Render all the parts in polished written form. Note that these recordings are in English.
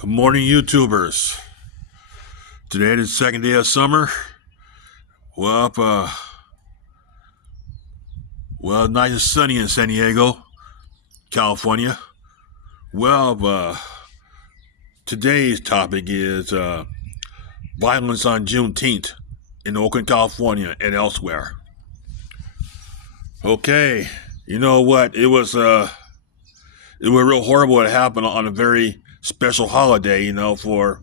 Good morning, YouTubers. Today is the second day of summer. Well, nice and sunny in San Diego, California. Today's topic is violence on Juneteenth in Oakland, California, and elsewhere. Okay, you know what? It was real horrible what happened on a very special holiday, for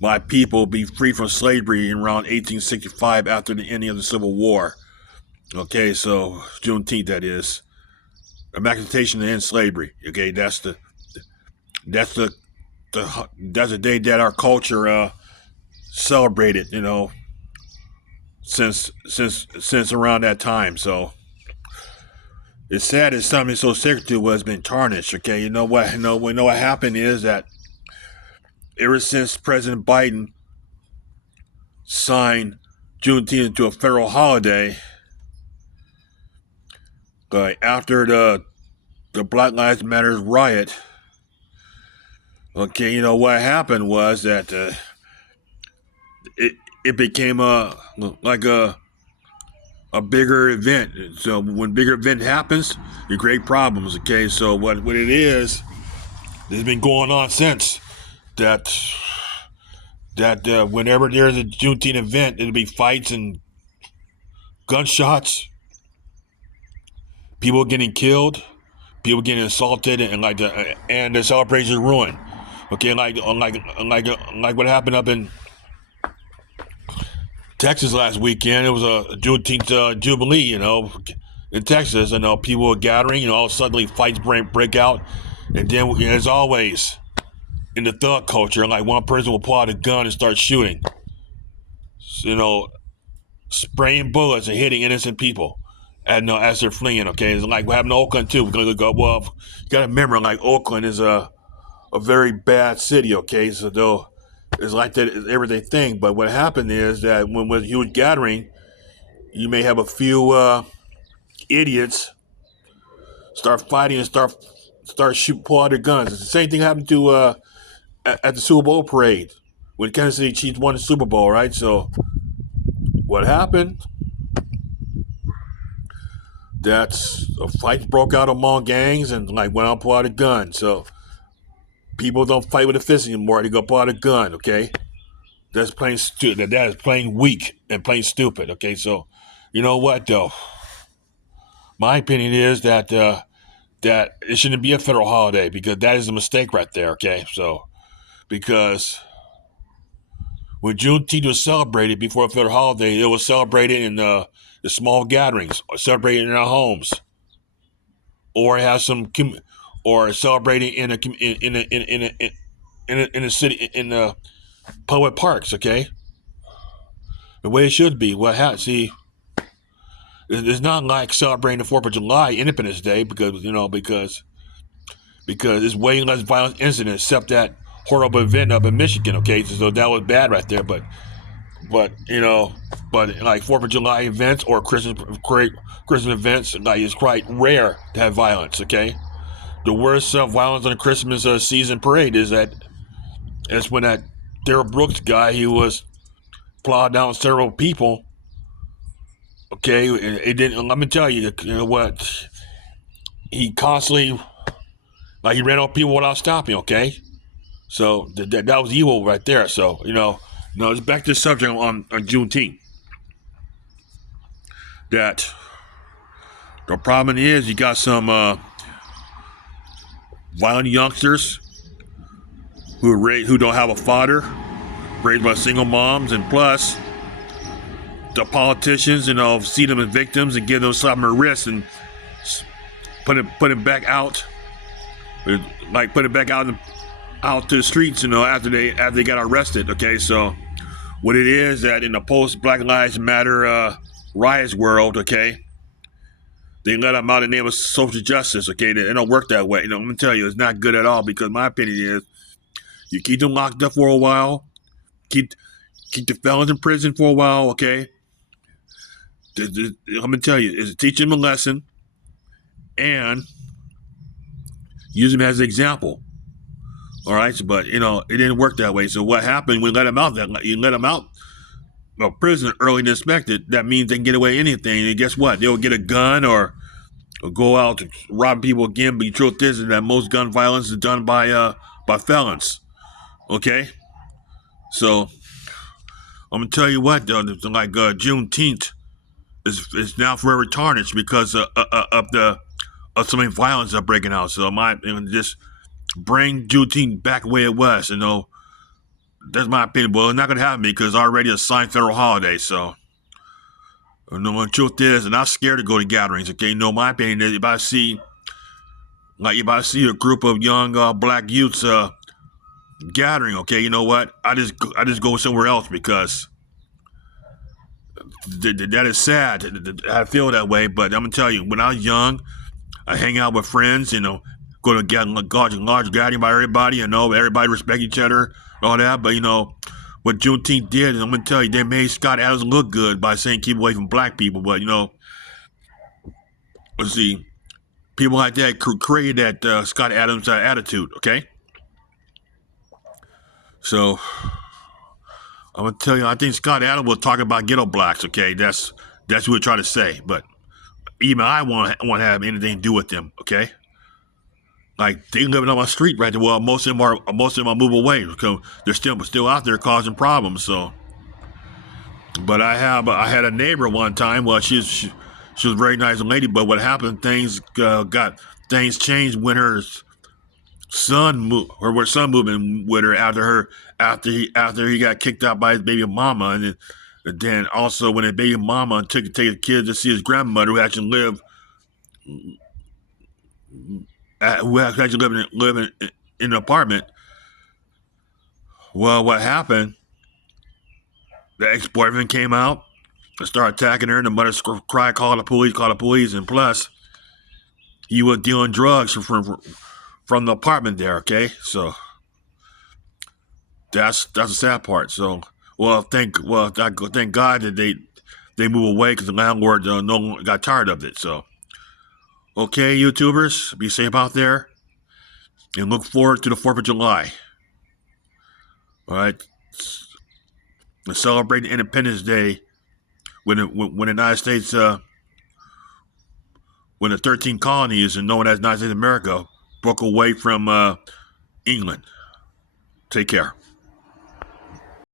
my people be free from slavery in around 1865 after the ending of the Civil War. Okay, so Juneteenth, that is emancipation and slavery. Okay, that's the day that our culture celebrated. Since around that time. So it's sad that something so sacred to us has been tarnished. Okay, you know what? We know what happened is that ever since President Biden signed Juneteenth into a federal holiday, after the Black Lives Matter riot, okay, what happened was that it became a bigger event. So when bigger event happens, you create problems. Okay, so what it is, has been going on since that whenever there's a Juneteenth event, it'll be fights and gunshots, people getting killed, people getting assaulted, and the celebration is ruined. Okay, like what happened up in Texas last weekend. It was a Juneteenth Jubilee, in Texas, and people were gathering, all suddenly fights break out, and then, as always, in the thug culture, one person will pull out a gun and start shooting, spraying bullets and hitting innocent people as they're fleeing. Okay, it's like what happened in Oakland too. We're gonna go. Well, you gotta remember, Oakland is a very bad city. Okay, so though it's like that everyday thing. But what happened is that when with huge gathering, you may have a few idiots start fighting and start pull out their guns. It's the same thing happened to at the Super Bowl parade when Kansas City Chiefs won the Super Bowl, right? So what happened? That's a fight broke out among gangs and went out pull out a gun. So people don't fight with a fist anymore. They go pull out a gun. Okay, that's plain stupid. That is plain weak and plain stupid. Okay, so you know what though? My opinion is that that it shouldn't be a federal holiday because that is a mistake right there. Okay, so because when Juneteenth was celebrated before a federal holiday, it was celebrated in the small gatherings, or celebrated in our homes, or have some, or celebrating in a city, in the public parks. Okay, the way it should be. See, it's not like celebrating the 4th of July, Independence Day, because it's way less violent incidents, except that horrible event up in Michigan. Okay, so that was bad right there, but 4th of July events or Christmas events, it's quite rare to have violence. Okay, the worst violence on the Christmas season parade is when that Darrell Brooks guy, he was plowed down several people. Okay, it didn't. Let me tell you, what, he constantly, he ran off people without stopping. Okay, so that was evil right there. So no, it's back to the subject on Juneteenth. That the problem is you got some violent youngsters who don't have a father, raised by single moms, and plus the politicians, see them as victims and give them a slap on the wrist and put it back out, out to the streets, after they got arrested. Okay, so what it is that in the post Black Lives Matter riots world, okay, they let them out in the name of social justice. Okay, they don't work that way. I'm gonna tell you, it's not good at all, because my opinion is you keep them locked up for a while, keep the felons in prison for a while. Okay, I'm gonna tell you, is to teach them a lesson and use them as an example. All right, so, but it didn't work that way. So what happened? We let them out. That you let them out of prison early and expected. That means they can get away with anything. And guess what? They'll get a gun or go out to rob people again. But the truth is that most gun violence is done by felons. Okay, so I'm gonna tell you what, though, like Juneteenth is now forever tarnished because of so many violence that are breaking out. So just bring Juneteenth back the way it was. That's my opinion. Well, it's not gonna happen because it's already a signed federal holiday. So, the truth is, and I'm scared to go to gatherings. Okay, my opinion is if I see a group of young black youths gathering, okay, you know what? I just go somewhere else because that is sad. I feel that way, but I'm gonna tell you, when I was young, I hang out with friends, go to large gathering by everybody, everybody respect each other, all that. But what Juneteenth did, and I'm gonna tell you, they made Scott Adams look good by saying keep away from black people. But let's see, people like that created that Scott Adams attitude. Okay, so I'm gonna tell you, I think Scott Adams was talking about ghetto blacks. Okay, that's what we're trying to say. But even I want to have anything to do with them. Okay. Like they living on my street right there. Well, most of them are move away because they're still out there causing problems. So, but I had a neighbor one time. Well, she was a very nice lady. But what happened? Things changed when her son moved in with her after he got kicked out by his baby mama, and then also when his baby mama took the kids to see his grandmother who actually lived living in an apartment. Well, what happened? The ex-boyfriend came out and started attacking her, and the mother cried, call the police, and plus, he was dealing drugs from the apartment there, okay? So, that's the sad part. So, thank God that they move away because the landlord got tired of it, so. Okay, YouTubers, be safe out there, and look forward to the 4th of July. All right, celebrating Independence Day when the United States, when the 13 colonies and known as United States of America broke away from England. Take care.